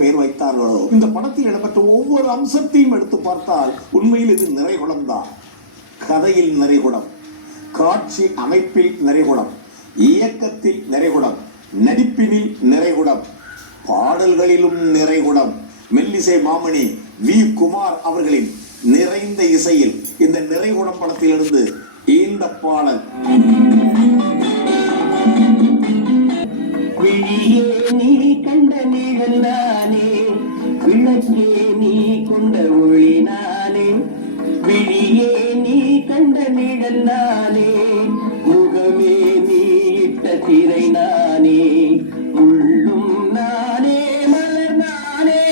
பெயர் வைத்தார்களோ? இந்த படத்தில் இடம்பெற்ற ஒவ்வொரு அம்சத்தையும் எடுத்து பார்த்தால் உண்மையில் இது நிறைகுடம் தான். கதையில் நிறைகுடம் காட்சி அமைப்பில் நிறைகுடம் இயக்கத்தில் நிறைகுடம் நடிப்பினில் நிறைகுடம் பாடல்களிலும் நிறைகுடம் மெல்லிசை மாமணி வி. குமார் அவர்களின் நிறைந்த இசையில் இந்த நிறைகுடம் படத்திலிருந்து இந்த பாடல். கொண்ட ஒளி நானே. விழியே நீ கண்ட நிழல் நானே. முகமே நீ இட்ட திரை நானே. உள்ளும் நானே மலர் நானே.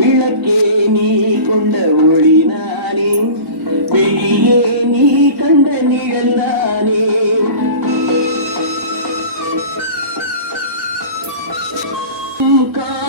விளக்கே நீ கொண்ட ஒளி நானே. விழியே நீ கண்ட நிழல் நானே. காயும்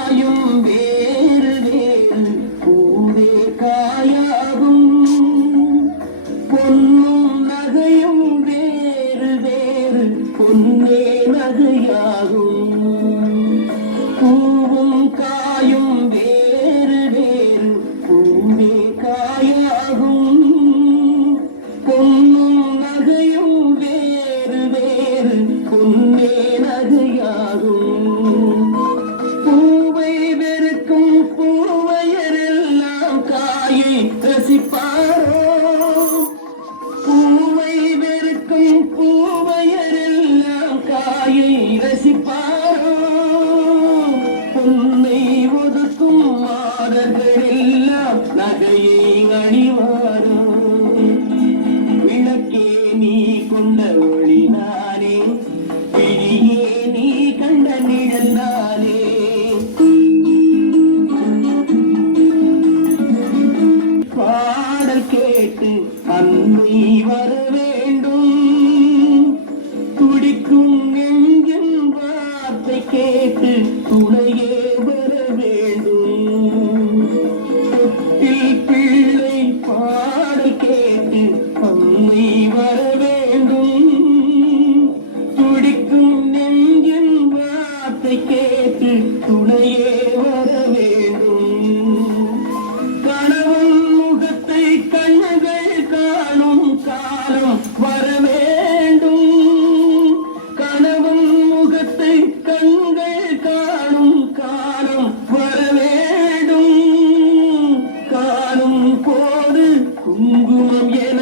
gatinho, hein? Transe! அன்பை வர காணும் காலம் வர வேண்டும் கனவும் முகத்தை கண்கள் காணும் காலம் வர வேண்டும் காணும் போது குங்குமம் என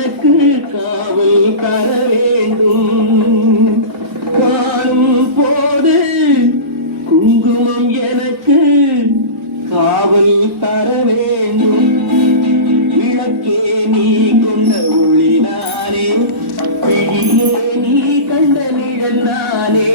ஒளி நீ நிழல் நானே